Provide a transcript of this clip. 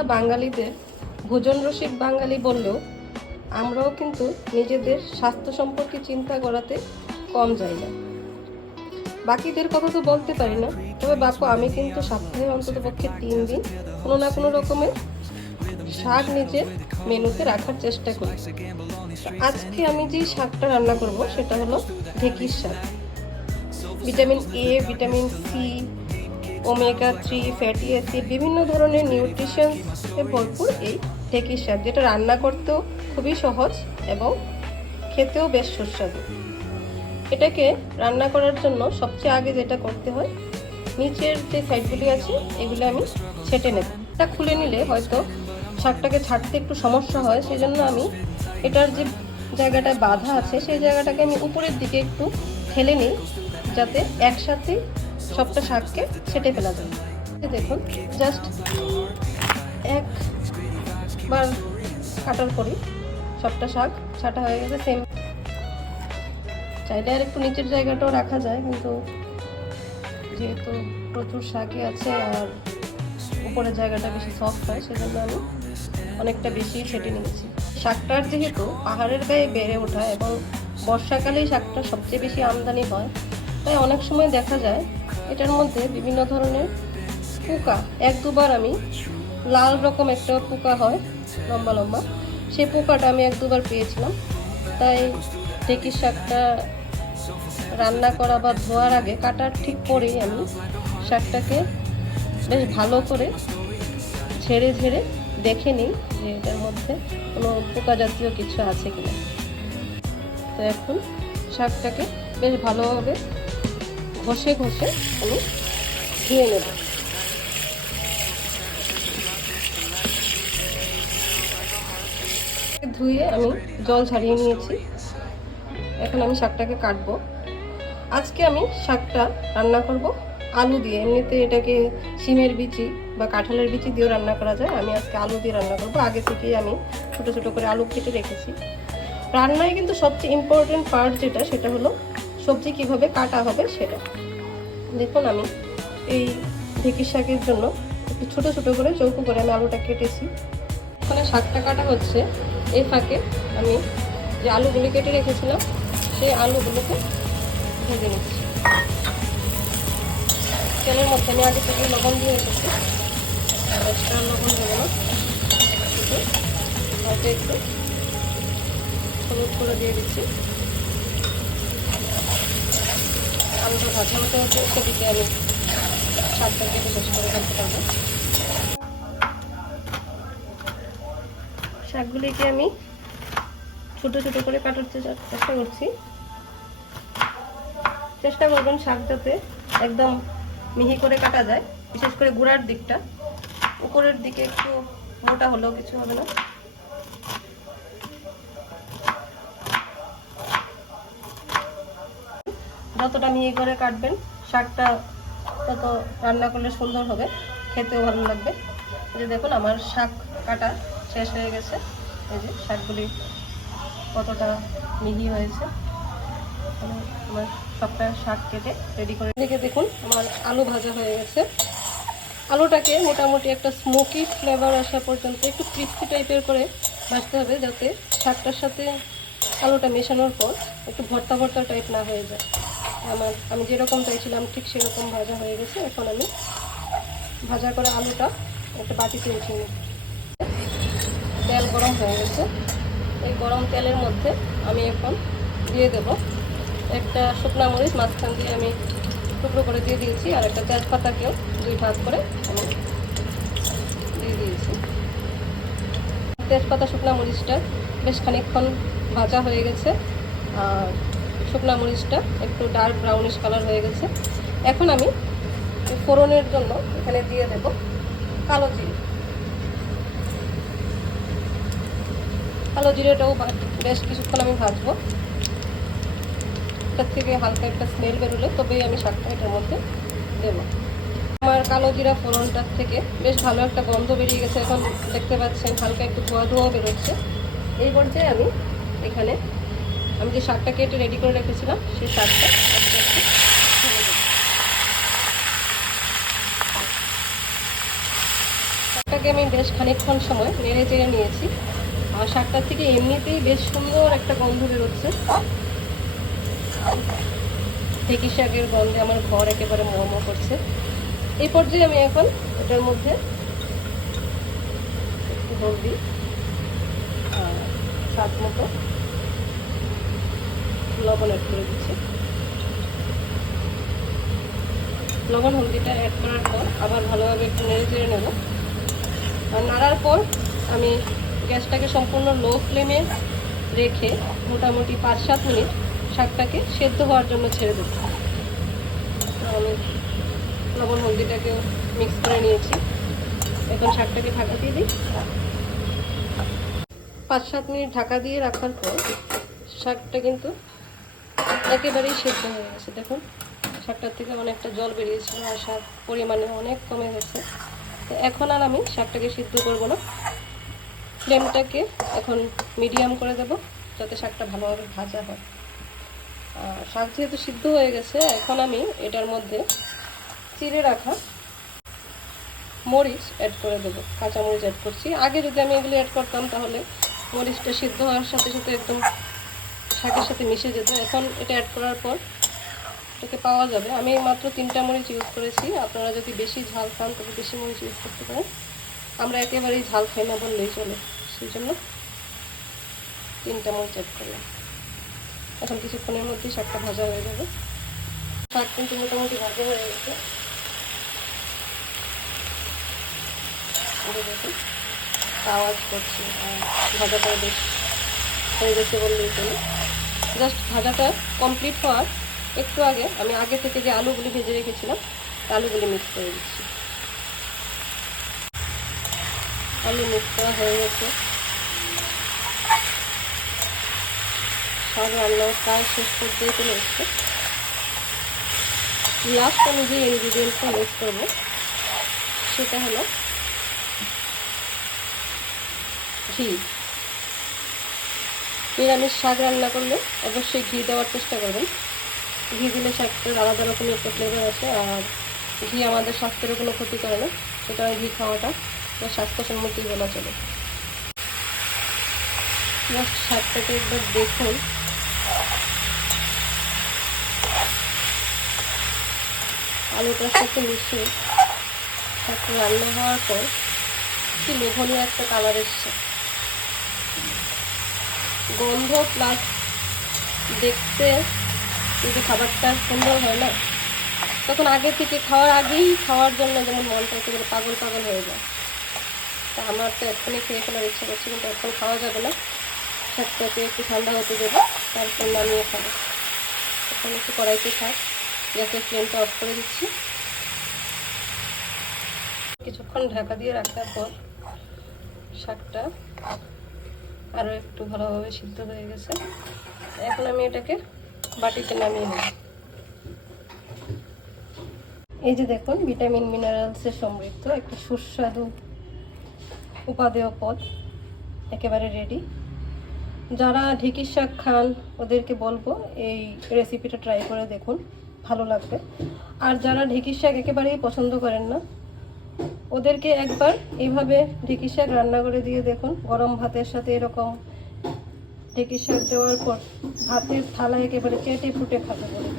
আমরা বাঙালিদের ভোজন রসিক বাঙালি বললেও আমরাও কিন্তু নিজেদের স্বাস্থ্য সম্পর্কে চিন্তা করাতে কম যাই না। বাকিদের কথা তো বলতে পারি না, তবে বাপু আমি কিন্তু সপ্তাহে অন্তত পক্ষে 3 দিন কোনো না কোনো রকমের শাক নিজের মেনুতে রাখার চেষ্টা করি। আজকে আমি যে শাকটা রান্না করব সেটা হলো ঢেঁকির শাক। Vitamin A, vitamin C, omega three fatty acid, বিভিন্ন ধরনের নিউট্রিশনসে ভরপুর এই ঢেঁকির শাক, যেটা রান্না করতেও খুবই সহজ এবং খেতেও বেশ সুস্বাদু। এটাকে রান্না করার জন্য সবচেয়ে আগে যেটা করতে হয়, নিচের যে সাইডগুলি আছে এগুলো আমি ছেটে নেব। এটা খুলে নিলে হয়তো শাকটাকে ছাড়তে একটু সমস্যা হয়, সেই জন্য আমি এটার যে জায়গাটায় বাঁধা আছে সেই জায়গাটাকে আমি উপরের দিকে একটু ঠেলে নিই, যাতে একসাথে সবটা শাককে ছেটে ফেলা যায়। দেখুন, জাস্ট একবার কাটার পরই সবটা শাক ছাটা হয়ে গেছে। সেম চাইলে আর একটু নিচের জায়গাটাও রাখা যায়, কিন্তু যেহেতু প্রচুর শাকই আছে আর উপরের জায়গাটা বেশি সফট হয়, সেজন্য আমি অনেকটা বেশি ছেটে নিয়েছি। শাকটার যেহেতু পাহাড়ের গায়ে বেড়ে ওঠা এবং বর্ষাকালেই শাকটা সবচেয়ে বেশি আমদানি হয়, তাই অনেক সময় দেখা যায় এটার মধ্যে বিভিন্ন ধরনের পোকা, 1-2 বার আমি লাল রকম একটা পোকা হয় লম্বা লম্বা, সেই পোকাটা আমি 1-2 বার পেয়েছিলাম। তাই ঢেঁকির শাকটা রান্না করা বা ধোয়ার আগে কাটার ঠিক পরেই আমি শাকটাকে বেশ ভালো করে ঝেড়ে ঝেড়ে দেখে নিই যে এটার মধ্যে কোনো পোকা জাতীয় কিছু আছে কিনা। তো এখন শাকটাকে বেশ ভালোভাবে ঘষে ঘষে আমি ধুয়ে নেব। ধুয়ে আমি জল ছাড়িয়ে নিয়েছি। এখন আমি শাকটাকে কাটবো। আজকে আমি শাকটা রান্না করব আলু দিয়ে। এমনিতে এটাকে শিমের বিচি বা কাঁঠালের বিচি দিয়েও রান্না করা যায়, আমি আজকে আলু দিয়ে রান্না করব। আগে থেকেই আমি ছোট ছোট করে আলু কেটে রেখেছি। রান্নায় কিন্তু সবচেয়ে ইম্পর্টেন্ট পার্ট যেটা, সেটা হলো সবজি কিভাবে কাটা হবে সেটা। দেখুন, আমি এই ঢেঁকির শাকের জন্য একটু ছোট ছোট করে চৌকো করে আমি আলুটা কেটেছি। ওখানে শাকটা কাটা হচ্ছে, এই ফাঁকে আমি যে আলুগুলি কেটে রেখেছিলাম সেই আলুগুলোকে ভেজে নিচ্ছি। তেলের মধ্যে আমি আগে থেকে লবণ দিয়ে রেখেছি, এক্সট্রা লবণ দেবো না, শুধু অল্প একটু হলুদ করে দিয়ে দিচ্ছি। আলুটা ভাজা হতে হতে সেদিকে আমি শাকটা কেটে শেষ করে ফেলতে পারবো। শাকগুলিকে আমি ছোট ছোট করে কাটার চেষ্টা করছি। চেষ্টা করবেন শাক যাতে একদম মিহি করে কাটা যায়, বিশেষ করে গুঁড়ার দিকটা। উপরের দিকে একটু মোটা হলেও কিছু হবে না। যতটা মিহি করে কাটবেন শাকটা তত রান্না করলে সুন্দর হবে, খেতেও ভালো লাগবে। এই যে দেখুন, আমার শাক কাটা শেষ হয়ে গেছে। এই যে শাকগুলি কতটা মিহি হয়েছে। আমার সবটা শাক কেটে রেডি করে দেখে দেখুন, আমার আলু ভাজা হয়ে গেছে। আলুটাকে মোটামুটি একটা স্মোকি ফ্লেভার আসা পর্যন্ত একটু ক্রিস্পি টাইপের করে ভাজতে হবে, যাতে শাকটার সাথে আলুটা মেশানোর পর একটু ভর্তা ভর্তা টাইপ না হয়ে যায়। আমি যেরকম চাইছিলাম ঠিক সেরকম ভাজা হয়ে গেছে। এখন আমি ভাজা করে আলুটা একটা বাটিতে উঠিয়ে নিই। তেল গরম হয়ে গেছে। এই গরম তেলের মধ্যে আমি এখন দিয়ে দেব একটা শুকনো মরিচ, মাঝখান দিয়ে আমি টুকরো করে দিয়ে দিয়েছি, আর একটা তেজপাতাকেও 2 ভাগ করে আমি দিয়ে দিয়েছি। তেজপাতা শুকনো মরিচটা বেশ খানিকক্ষণ ভাজা হয়ে গেছে, আর শুকনো মরিচটা একটু ডার্ক ব্রাউনিশ কালার হয়ে গেছে। এখন আমি ফোড়নের জন্য এখানে দিয়ে দেব কালো জিরে। কালো জিরেটাও বেশ কিছুক্ষণ আমি ভাজবো। এটার থেকে হালকা একটা স্মেল বেরোলে তবেই আমি শাকটা এটার মধ্যে দেবো। আমার কালো জিরা ফোড়নটার থেকে বেশ ভালো একটা গন্ধ বেরিয়ে গেছে। এখন দেখতে পাচ্ছেন হালকা একটু ধোয়া ধোয়া বেরোচ্ছে। এই পর্যায়ে আমি এখানে যে শাকটা কেটে রেডি করে রেখেছিলাম সেই শাকটা শাকটাকে আমি বেশ খানিকক্ষণ সময় নেড়ে চেড়ে নিয়েছি। আর শাকটার থেকে এমনিতেই বেশ সুন্দর একটা গন্ধ বেরোচ্ছে। ঢেঁকি শাকের গন্ধে আমার ঘর একেবারে মর্ম করছে। এই পর্যায়ে আমি এখন এটার মধ্যে একটু হলদি আর স্বাদ মতো লবণ অ্যাড করে দিচ্ছি। লবণ হলদিটা অ্যাড করার পর আবার ভালোভাবে একটু নেড়ে চেড়ে নেব। আর নাড়ার পর আমি গ্যাসটাকে সম্পূর্ণ লো ফ্লেমে রেখে মোটামুটি 5-7 মিনিট শাকটাকে সেদ্ধ হওয়ার জন্য ছেড়ে দেবো। আমি লবণ হলদিটাকেও মিক্স করে নিয়েছি। এখন শাকটাকে ঢাকা দিয়ে দিই। 5-7 মিনিট ঢাকা দিয়ে রাখার পর শাকটা কিন্তু একেবারেই সেদ্ধ হয়ে গেছে। দেখুন শাকটার থেকে অনেকটা জল বেরিয়েছিল আর শাক পরিমাণে অনেক কমে গেছে। তো এখন আর আমি শাকটাকে সিদ্ধ করব না, ফ্লেমটাকে এখন মিডিয়াম করে দেব যাতে শাকটা ভালোভাবে ভাজা হয়। আর শাক যেহেতু সিদ্ধ হয়ে গেছে, এখন আমি এটার মধ্যে চিড়ে রাখা মরিচ অ্যাড করে দেবো। কাঁচা মরিচ অ্যাড করছি। আগে যদি আমি এগুলো অ্যাড করতাম তাহলে মরিচটা সিদ্ধ হওয়ার সাথে সাথে একদম শাকের সাথে মিশে যেত। এখন এটা অ্যাড করার পর এটাকে পাওয়া যাবে। আমি মাত্র 3টা মরিচ ইউজ করেছি। আপনারা যদি বেশি ঝাল খান তবে বেশি মরিচ ইউজ করতে পারেন। আমরা একেবারেই ঝাল খাই না বললেই চলে, সেই জন্য 3টা মরিচ অ্যাড করলাম। এখন কিছুক্ষণের মধ্যেই শাকটা ভাজা হয়ে যাবে। শাক কিন্তু মোটামুটি ভাজা হয়ে গেছে। দেখুন আওয়াজ করছি আর ভাজাটা বেশ হয়ে গেছে বললেই চলে। জাস্ট ভাজাটা কমপ্লিট হওয়ার একটু আগে আমি আগে থেকে যে আলুগুলি ভেজে রেখেছিলাম আলুগুলি মিক্স করে দিচ্ছি। আলু মিক্স করা হয়ে গেছে। শাক রান্নাও প্রায় শেষ পর্যায়ে চলে এসছে। লাস্ট আমি যে ইনগ্রিডিয়েন্টটা ইউজ করবো সেটা হলো ঘি। নিরামিষ শাক রান্না করলে অবশ্যই ঘি দেওয়ার চেষ্টা করবেন। ঘি দিলে শাকটার আলাদা রকমের একটা ফ্লেভার আসে। আর ঘি আমাদের স্বাস্থ্যের কোনো ক্ষতি করে না, সুতরাং ঘি খাওয়াটা স্বাস্থ্যসম্মতই বলা চলে। জাস্ট শাকটাকে একবার দেখুন, আলুটার সাথে মিশে শাকটা রান্না হওয়ার পর কি লোভনীয় একটা কালার এসছে। গন্ধ প্লাস দেখতে যদি খাবারটা সুন্দর হয় না, তখন আগে থেকে খাওয়ার জন্য যেমন মনটা একেবারে পাগল পাগল হয়ে যায়। তা আমার তো এক্ষুনি খেয়ে ফেলার ইচ্ছা করছে, কিন্তু এখন খাওয়া যাবে না। শাকটাকে একটু ঠান্ডা হতে দেবো, তারপর নামিয়ে খাবো। এখন একটু কড়াইতে থাক, গ্যাসের ফ্লেমটা অফ করে দিচ্ছি। কিছুক্ষণ ঢাকা দিয়ে রাখার পর শাকটা আরও একটু ভালোভাবে সিদ্ধ হয়ে গেছে। এখন আমি এটাকে বাটিতে নামিয়ে নেব। এই যে দেখুন, ভিটামিন মিনারেলসে সমৃদ্ধ একটা সুস্বাদু উপাদেয় পদ একেবারে রেডি। যারা ঢেঁকির শাক খান ওদেরকে বলবো এই রেসিপিটা ট্রাই করে দেখুন, ভালো লাগবে। আর যারা ঢেঁকির শাক একেবারেই পছন্দ করেন না ওদেরকে একবার এইভাবে ঢেঁকির শাক রান্না করে দিয়ে দেখুন। গরম ভাতের সাথে এরকম ঢেঁকির শাক দেওয়ার পর ভাতের থালা একেবারে চেটে ফুটে খাবে বলে।